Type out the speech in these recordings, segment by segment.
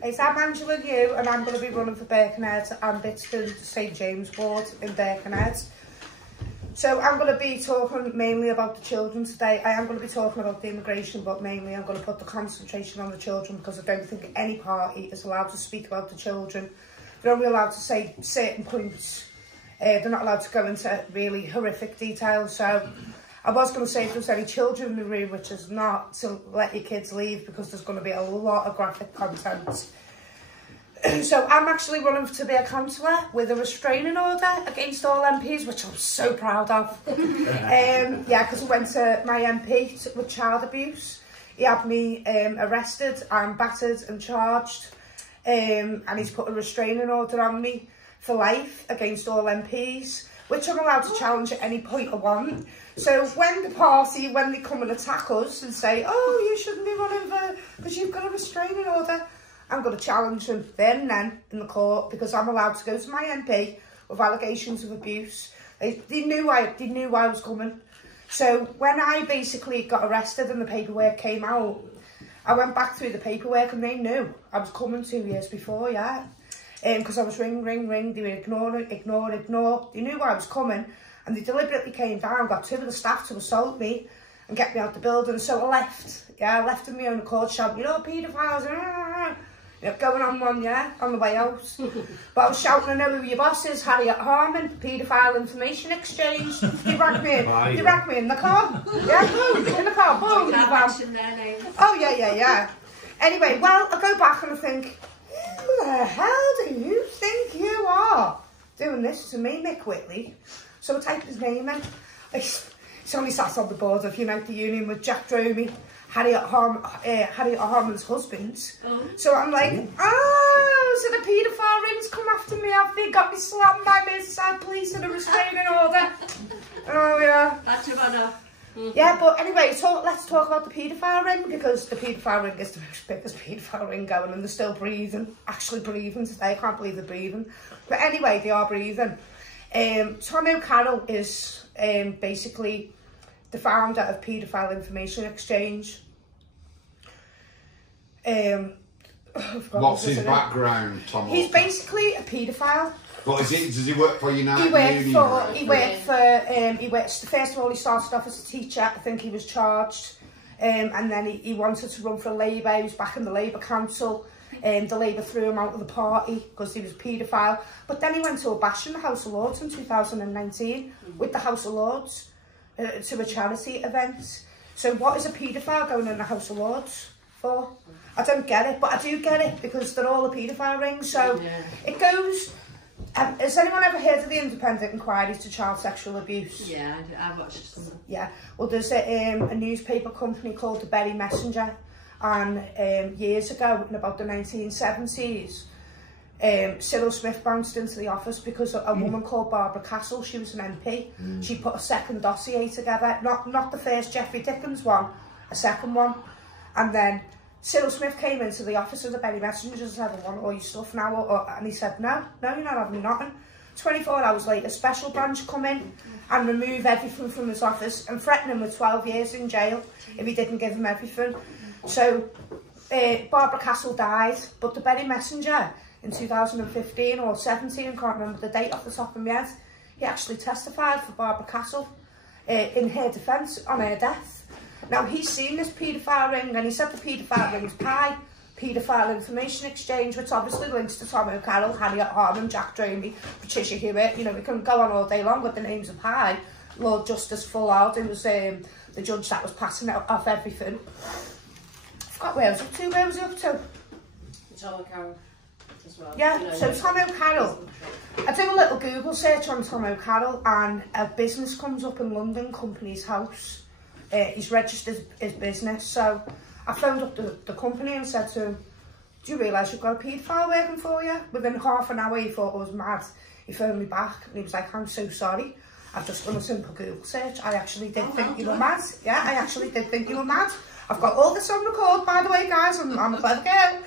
It's I'm Angela New, and I'm going to be running for Birkenhead and Bitston St James Ward in Birkenhead. So I'm going to be talking mainly about the children today. I am going to be talking about the immigration, but mainly I'm going to put the concentration on the children because I don't think any party is allowed to speak about the children. They're only allowed to say certain points. They're not allowed to go into really horrific detail. So I was going to say if there's any children in the room, which is not, to let your kids leave because there's going to be a lot of graphic content. So I'm actually running to be a councillor with a restraining order against all MPs, which I'm so proud of. Yeah, because I went to my MP with child abuse. He had me arrested and battered and charged, and he's put a restraining order on me for life against all MPs, which I'm allowed to challenge at any point I want. So when the party, when they come and attack us and say, oh, you shouldn't be running for, because you've got a restraining order, I'm going to challenge them there and then in the court because I'm allowed to go to my MP with allegations of abuse. They knew I was coming. So when I basically got arrested and the paperwork came out, I went back through the paperwork and they knew I was coming 2 years before, yeah. Because I was ring, they were ignore. They knew I was coming and they deliberately came down, got 2 of the staff to assault me and get me out the building. So I left, yeah, I left in my own accord shouting, you know, paedophiles, you know, going on one, yeah, on the way out. But I was shouting, I know who your boss is, Harriet Harman, paedophile information exchange. They ragged me in the car, yeah, boom, in the car, boom. Oh, yeah. Anyway, well, I go back and I think, who the hell do you think you are doing this to me, Mick Whitley? So I typed his name in. He's only sat on the board of Unite the Union with Jack Dromey, Harriet Harman's husband. So I'm like, oh, so the paedophile rings come after me, have they got me slammed by Midside Police in a restraining order? Oh, yeah. That's about enough. Yeah, but anyway, so let's talk about the paedophile ring, because the paedophile ring is the most biggest paedophile ring going and they're still breathing, actually breathing today. I can't believe they're breathing. But anyway, they are breathing. Tom O'Carroll is basically the founder of Paedophile Information Exchange. What's his background, Tom? He's basically a paedophile. But does he work for United Union? First of all, he started off as a teacher. I think he was charged. And then he wanted to run for Labour. He was back in the Labour Council. The Labour threw him out of the party because he was paedophile. But then he went to a bash in the House of Lords in 2019 with the House of Lords to a charity event. So what is a paedophile going in the House of Lords for? I don't get it, but I do get it because they're all a paedophile ring. So it goes... has anyone ever heard of the independent inquiries to child sexual abuse? Yeah, I've watched some. Yeah, well there's a newspaper company called the Berry Messenger, and years ago, in about the 1970s, Cyril Smith bounced into the office because a woman called Barbara Castle, she was an MP, she put a second dossier together, not the first Jeffrey Dickens one, a second one, and then Cyril Smith came into the office of the Berry Messenger and said, I want all your stuff now, and he said, no, you're not having nothing. 24 hours later, special branch come in and remove everything from his office and threaten him with 12 years in jail if he didn't give him everything. So Barbara Castle died, but the Berry Messenger in 2015 or 17, I can't remember the date off the top of my head, he actually testified for Barbara Castle in her defence on her death. Now, he's seen this paedophile ring, and he said the paedophile ring's PI, Paedophile Information Exchange, which obviously links to Tom O'Carroll, Harriet Harman, Jack Dromey, Patricia Hewitt. You know, we can go on all day long with the names of PI. Lord Justice Fullard, who was the judge that was passing out off everything. I forgot where was he up to? Tom O'Carroll as well. Yeah, you know, so Tom O'Carroll. I do a little Google search on Tom O'Carroll, and a business comes up in London, Company's House. He's registered his business, so I phoned up the company and said to him, do you realise you've got a paedophile working for you? Within half an hour he thought I was mad. He phoned me back and he was like, I'm so sorry, I've just done a simple Google search. I actually did think you were mad. Yeah, I actually did think you were mad. I've got all this on record, by the way, guys, I'm a clever girl.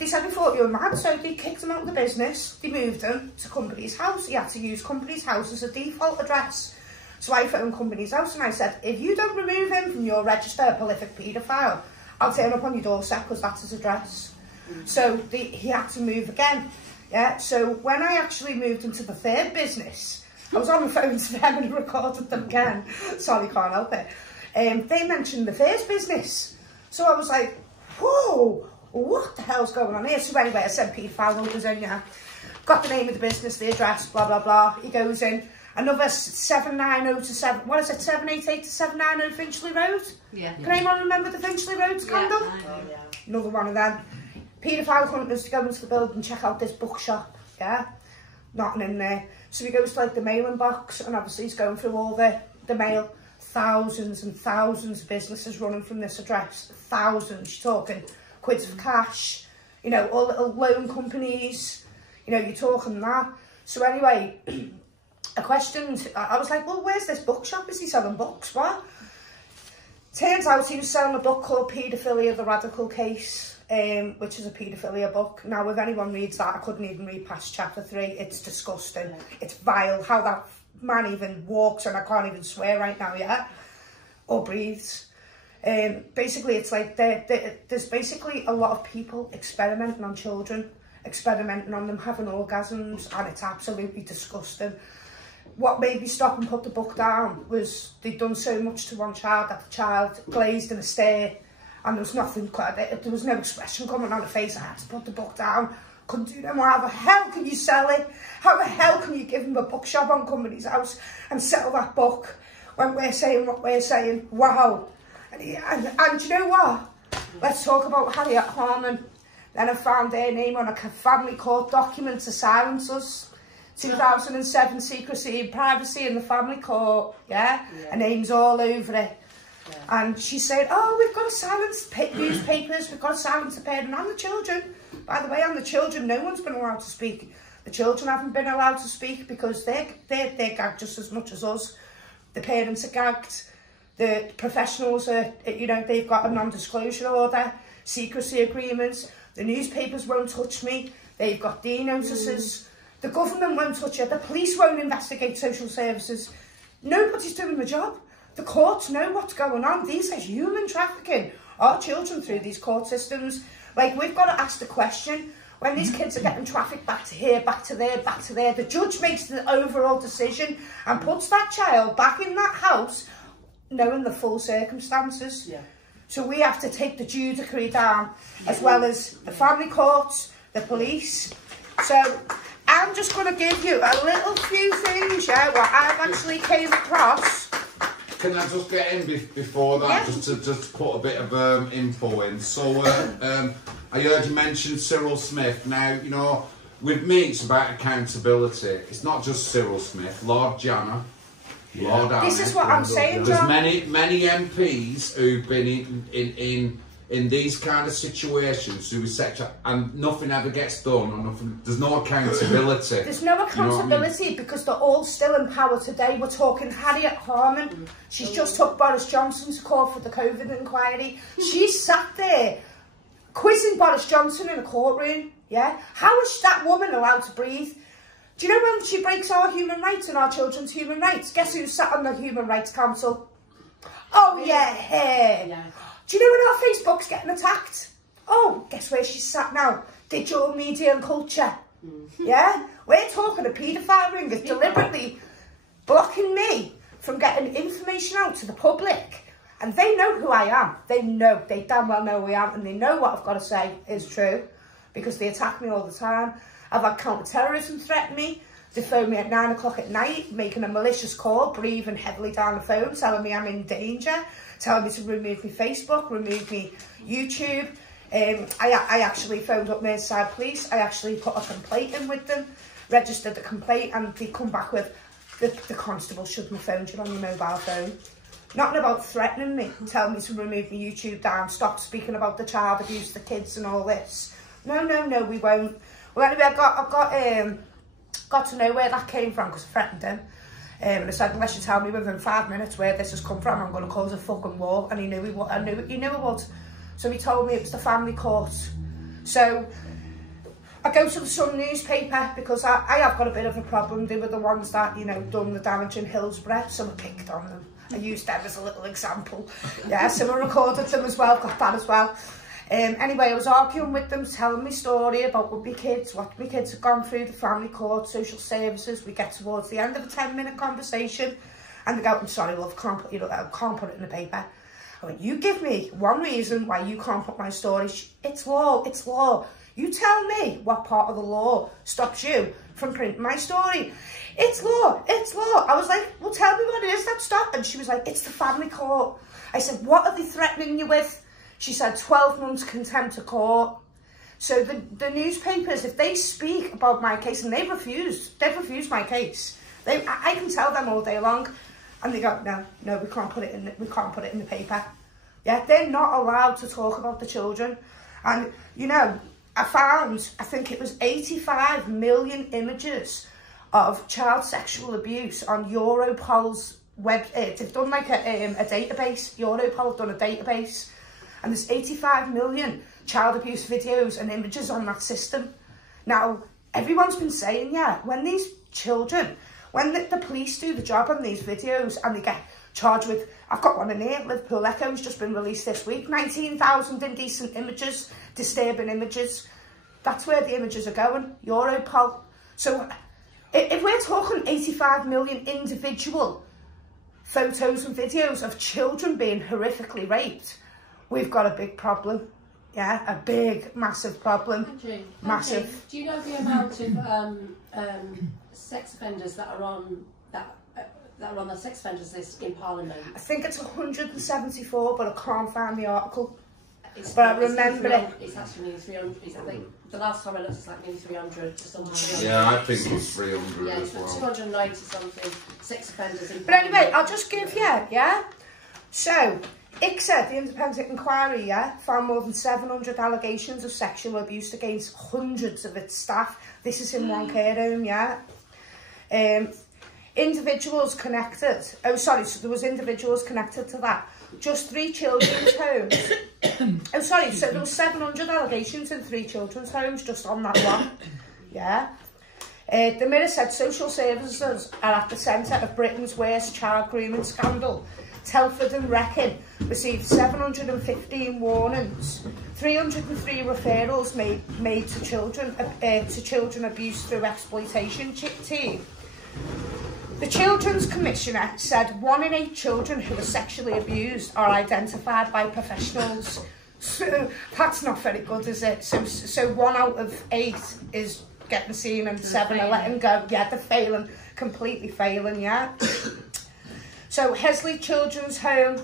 He said he thought you were mad, so they kicked him out of the business. They moved him to Company's House. He had to use Company's House as a default address. So I phoned Company's House and I said, if you don't remove him from your register, prolific paedophile, I'll turn up on your doorstep because that's his address. So he had to move again. Yeah, so when I actually moved into the third business, I was on the phone to them and recorded them again. Sorry, can't help it. They mentioned the first business. So I was like, whoa, what the hell's going on here? So anyway, I sent Peter Fowler was in, yeah. Got the name of the business, the address, blah, blah, blah. He goes in. Another 790 to 788 to 790 Finchley Road. Yeah. Can anyone remember the Finchley Road scandal? Yeah. Another one of them. Peter Fowler wanted us to go into the building and check out this bookshop. Yeah. Nothing in there. So he goes to like the mailing box, and obviously he's going through all the mail. Thousands and thousands of businesses running from this address. Thousands. You're talking quids of cash. You know, all little loan companies. You know, you're talking that. So anyway, I questioned, I was like, well, where's this bookshop? Is he selling books? What? Turns out he was selling a book called Paedophilia, the Radical Case, which is a paedophilia book. Now, if anyone reads that, I couldn't even read past chapter 3. It's disgusting. It's vile how that man even walks, and I can't even swear right now, yeah? Or breathes. Basically, it's like there's basically a lot of people experimenting on children, experimenting on them having orgasms, and it's absolutely disgusting. What made me stop and put the book down was they'd done so much to one child that the child glazed in a stare, and there was nothing, there was no expression coming on the face. I had to put the book down. Couldn't do no more. How the hell can you sell it? How the hell can you give him a bookshop on somebody's house and sell that book when we're saying what we're saying? Wow. And you know what? Let's talk about Harriet Harman. Then I found their name on a family court document to silence us. 2007 secrecy and privacy in the family court, yeah? Her name's all over it. Yeah. And she said, oh, we've got to silence newspapers, we've got to silence the parents and the children. By the way, on the children, no one's been allowed to speak. The children haven't been allowed to speak because they're gagged just as much as us. The parents are gagged. The professionals are, you know, they've got a non-disclosure order, secrecy agreements. The newspapers won't touch me. They've got D notices. The government won't touch it. The police won't investigate social services. Nobody's doing the job. The courts know what's going on. These are human trafficking our children through these court systems. Like, we've got to ask the question, when these kids are getting trafficked back to here, back to there, back to there, the judge makes the overall decision and puts that child back in that house, knowing the full circumstances. Yeah. So we have to take the judiciary down, as well as the family courts, the police. So I'm just going to give you a little few things, yeah, what I've actually came across. Can I just get in before that, yeah. just to put a bit of info in? So I heard you mention Cyril Smith. Now, you know, with me it's about accountability. It's not just Cyril Smith, Lord Janner. Yeah. Lord Anna. This is what I'm saying, John. There's many MPs who've been in these kind of situations who and nothing ever gets done, or nothing. There's no accountability. There's no accountability, you know, because they're all still in power today. We're talking Harriet Harman. She's just took Boris Johnson to court for the COVID inquiry. She sat there quizzing Boris Johnson in a courtroom. Yeah, how is that woman allowed to breathe? Do you know when she breaks our human rights and our children's human rights? Guess who sat on the Human Rights Council? Oh yeah. Do you know when our Facebook's getting attacked? Oh, guess where she's sat now? Digital media and culture. Yeah? We're talking a paedophile ring is deliberately blocking me from getting information out to the public. And they know who I am. They know. They damn well know who I am. And they know what I've got to say is true. Because they attack me all the time. I've had counter-terrorism threaten me. They phone me at 9 o'clock at night, making a malicious call, breathing heavily down the phone, telling me I'm in danger, telling me to remove me Facebook, remove me YouTube. I actually phoned up Merseyside Police. I actually put a complaint in with them, registered the complaint, and they come back with, the constable shouldn't have phoned you on your mobile phone. Nothing about threatening me, telling me to remove my YouTube down, stop speaking about the child abuse, the kids and all this. No, we won't. Well, anyway, I got to know where that came from because I threatened him. And I said, unless you tell me within 5 minutes where this has come from, I'm going to cause a fucking war. And he knew he would. So he told me it was the family court. So I go to the Sun newspaper because I have got a bit of a problem. They were the ones that, you know, done the damage in Hillsborough, so I picked on them. I used them as a little example. Yeah, so I recorded them as well, got that as well. Anyway, I was arguing with them, telling my story about what my kids had gone through, the family court, social services. We get towards the end of a 10-minute conversation, and they go, I'm sorry, love, can't put it in the paper. I went, you give me one reason why you can't put my story. It's law, it's law. You tell me what part of the law stops you from printing my story. It's law, it's law. I was like, well, tell me what it is that stop. And she was like, it's the family court. I said, what are they threatening you with? She said, 12 months contempt of court. So the newspapers, if they speak about my case, and they've refused my case. I can tell them all day long, and they go, no, we can't put it in the paper. Yeah, they're not allowed to talk about the children. And you know, I think it was 85 million images of child sexual abuse on Europol's web. They've done like a database. Europol have done a database, and there's 85 million child abuse videos and images on that system. Now, everyone's been saying, yeah, when these children, when the police do the job on these videos and they get charged with, I've got one in here, Liverpool Echo's just been released this week, 19,000 indecent images, disturbing images. That's where the images are going, Europol. So if we're talking 85 million individual photos and videos of children being horrifically raped, we've got a big problem. Yeah, a big, massive problem. Massive. Do you know the amount of sex offenders that are on the sex offenders list in Parliament? I think it's 174, but I can't find the article. But I remember it. It's actually nearly 300. I think the last time I looked, it's like nearly 300, just under 300. Yeah, I think it's 300 yeah, as it's well. 290 something sex offenders in Parliament. But anyway, I'll just give you, yeah? So, ICSA, the independent inquiry, yeah, found more than 700 allegations of sexual abuse against hundreds of its staff. This is in one care home, yeah? Individuals connected, so there was individuals connected to that. Just 3 children's homes. So there was 700 allegations in 3 children's homes just on that one. Yeah. The Mirror said social services are at the centre of Britain's worst child grooming scandal. Telford and Wrekin received 715 warnings, 303 referrals made to children abuse through exploitation team. The Children's Commissioner said 1 in 8 children who are sexually abused are identified by professionals. So that's not very good, is it? So 1 out of 8 is getting seen and 7 are letting go. Yeah, they're failing, completely failing, yeah. So Hesley Children's Home,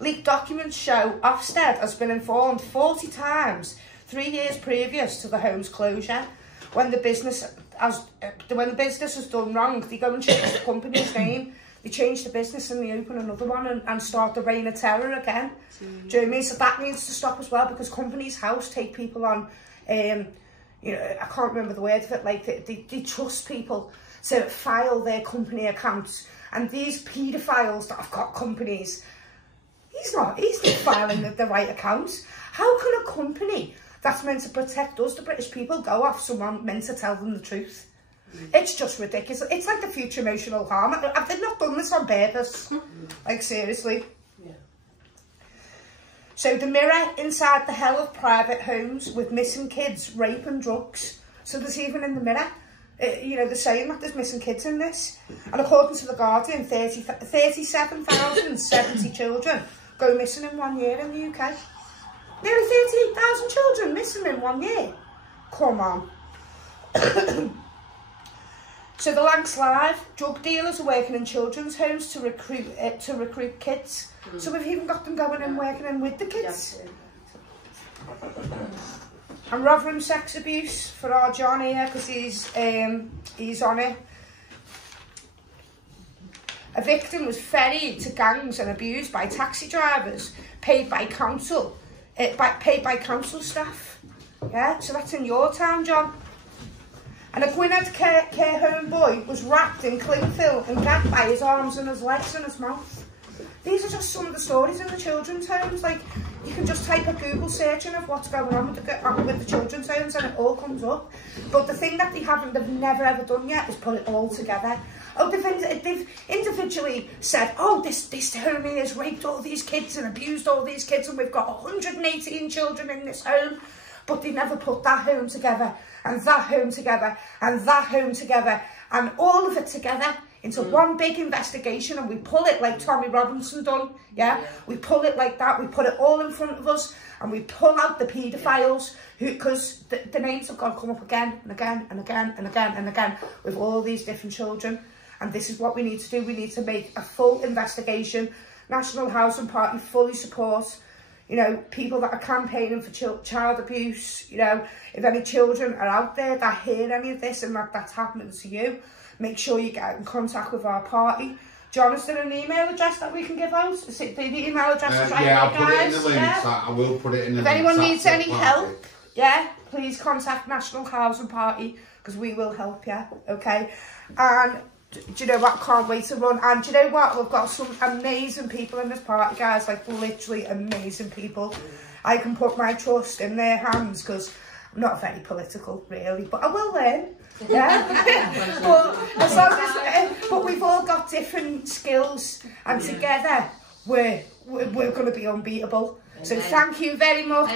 leaked documents show Ofsted has been informed 40 times 3 years previous to the home's closure. When the business has done wrong, they go and change the company's name. They change the business and they open another one and start the reign of terror again. Do you know what I mean? So that needs to stop as well, because companies' house take people on, you know, I can't remember the word of it, like they trust people to file their company accounts. And these paedophiles that have got companies, he's not filing the right accounts. How can a company that's meant to protect us, the British people, go off someone meant to tell them the truth? It's just ridiculous. It's like the future emotional harm. Have they not done this on purpose? Like, seriously. Yeah. So the Mirror, inside the hell of private homes with missing kids, rape and drugs. So there's even in the Mirror, you know, they're saying that there's missing kids in this. And according to The Guardian, 37,070 children go missing in 1 year in the UK. Nearly 38,000 children missing in 1 year. Come on. So the Lancs Live, drug dealers are working in children's homes to recruit kids. So we've even got them going and working in with the kids. And Rotherham sex abuse for our John here, because he's on it. A victim was ferried to gangs and abused by taxi drivers, paid by council staff. Yeah, so that's in your town, John. And a Gwynedd care home boy was wrapped in cling film and gagged by his arms and his legs and his mouth. These are just some of the stories in the children's homes. Like, you can just type a Google search in of what's going on with the children's homes and it all comes up. But the thing that they've never ever done yet is put it all together. Oh, they've individually said, oh, this home here has raped all these kids and abused all these kids, and we've got 118 children in this home. But they never put that home together, and that home together, and that home together, and all of it together into one big investigation, and we pull it like Tommy Robinson done, yeah? We pull it like that, we put it all in front of us, and we pull out the paedophiles, because the names have got to come up again, and again, and again, and again, and again, with all these different children. And this is what we need to do. We need to make a full investigation. National Housing Party fully supports, you know, people that are campaigning for child abuse. You know, if any children are out there that hear any of this and that's happening to you, make sure you get in contact with our party. John, is there an email address that we can give out? Is it the email address? Yeah, I'll put it in the links. Yeah? I will put it in the links. If anyone needs any help, yeah, please contact National Housing Party, because we will help you, okay? And do you know what? I can't wait to run. And do you know what? We've got some amazing people in this party, guys, like literally amazing people. I can put my trust in their hands, because I'm not very political, really, but I will learn. Yeah, but as long as but we've all got different skills, and together we're going to be unbeatable. So thank you very much.